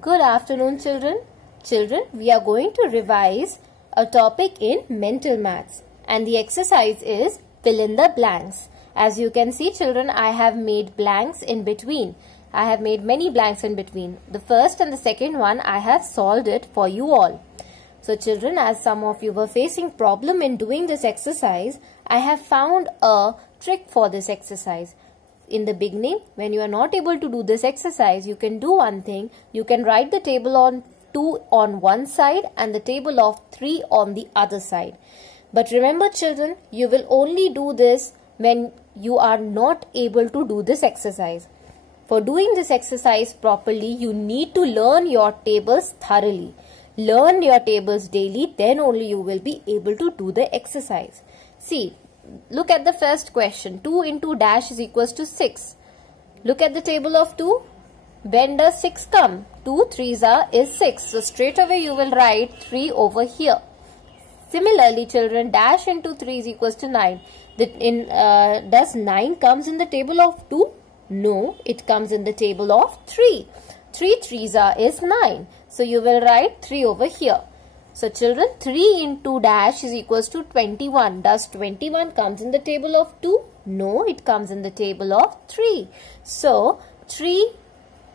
Good afternoon, children. Children, we are going to revise a topic in mental maths, and the exercise is fill in the blanks. As you can see, children, I have made blanks in between. I have made many blanks in between. The first and the second one, I have solved it for you all. So children, as some of you were facing problem in doing this exercise, I have found a trick for this exercise. In the beginning, when you are not able to do this exercise, you can do one thing. You can write the table of 2 on one side and the table of 3 on the other side. But remember children, you will only do this when you are not able to do this exercise. For doing this exercise properly, you need to learn your tables thoroughly. Learn your tables daily, then only you will be able to do the exercise. See, look at the first question. 2 into dash is equals to 6. Look at the table of 2. When does 6 come? 2 3s is 6. So straight away you will write 3 over here. Similarly, children, dash into 3 is equals to 9. Does 9 comes in the table of 2? No, it comes in the table of 3. 3 3s is 9. So you will write 3 over here. So children, 3 into dash is equals to 21. Does 21 comes in the table of 2? No, it comes in the table of 3. So 3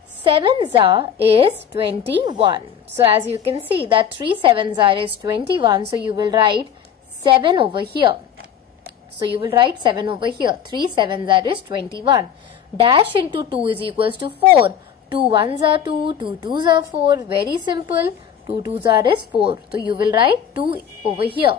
7s is 21. So as you can see that 3 7s is 21. So you will write 7 over here. So you will write 7 over here. 3 7s is 21. Dash into 2 is equals to 4. 2 1s are 2. 2 2s are 4. Very simple. 2 2s is 4. So you will write 2 over here.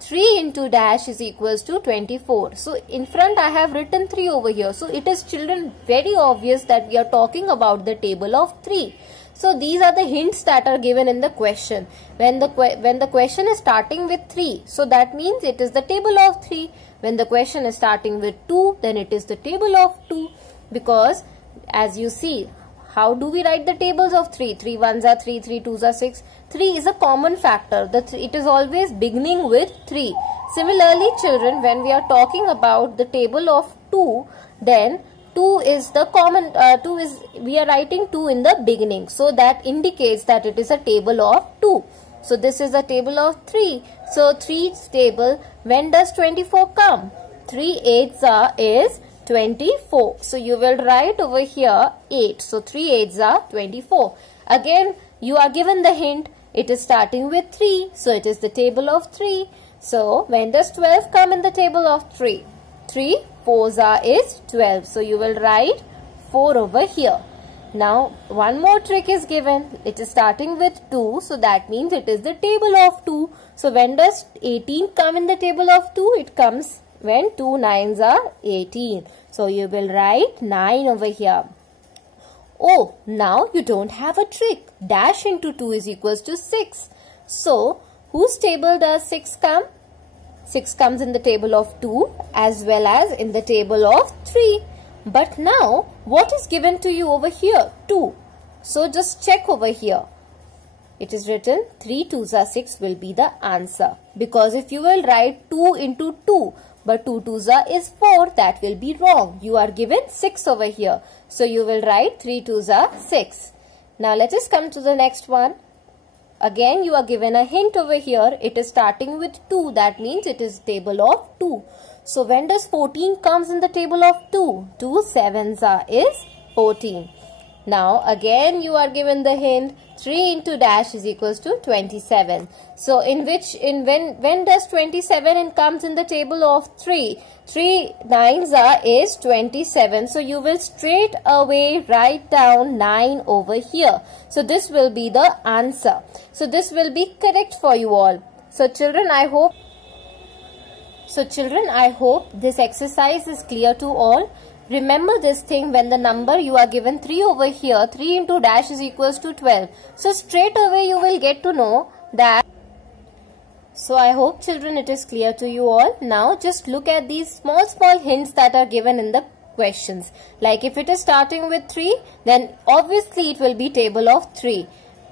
3 into dash is equals to 24. So in front I have written 3 over here. So it is children very obvious that we are talking about the table of 3. So these are the hints that are given in the question. When the question is starting with 3, so that means it is the table of 3. When the question is starting with 2, then it is the table of 2. Because as you see, how do we write the tables of 3? 3 1s are 3, 3 2s are 6. 3 is a common factor. It is always beginning with 3. Similarly, children, when we are talking about the table of 2, then 2 is the common, we are writing 2 in the beginning. So that indicates that it is a table of 2. So this is a table of 3. So 3's table, when does 24 come? 3 8s is 24. So you will write over here 8. So 3 8s are 24. Again, you are given the hint. It is starting with 3. So it is the table of 3. So when does 12 come in the table of 3? 3 4s is 12. So you will write 4 over here. Now one more trick is given. It is starting with 2. So that means it is the table of 2. So when does 18 come in the table of 2? It comes when 2 9s are 18. So you will write 9 over here. Oh, now you don't have a trick. Dash into 2 is equals to 6. So whose table does 6 come? 6 comes in the table of 2 as well as in the table of 3. But now what is given to you over here? 2. So just check over here. It is written 3 2s are 6 will be the answer. Because if you will write 2 into 2, but 2 2s is 4, that will be wrong. You are given 6 over here. So you will write 3 2s are 6. Now let us come to the next one. Again you are given a hint over here. It is starting with 2. That means it is table of 2. So when does 14 comes in the table of 2? 2 7s is 14. Now again you are given the hint. 3 into dash is equals to 27. So when does 27 comes in the table of 3? 3 9s is 27. So you will straight away write down 9 over here. So this will be the answer. So this will be correct for you all. So children, I hope this exercise is clear to all. Remember this thing, when the number you are given 3 over here, 3 into dash is equals to 12. So straight away you will get to know that. So I hope children it is clear to you all. Now just look at these small hints that are given in the questions. Like if it is starting with 3, then obviously it will be table of 3.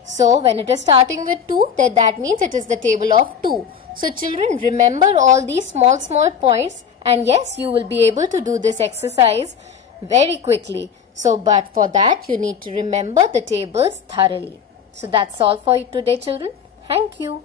So when it is starting with 2, then that means it is the table of 2. So children, remember all these small points, and yes, you will be able to do this exercise very quickly. So, but for that you need to remember the tables thoroughly. So that's all for today, children. Thank you.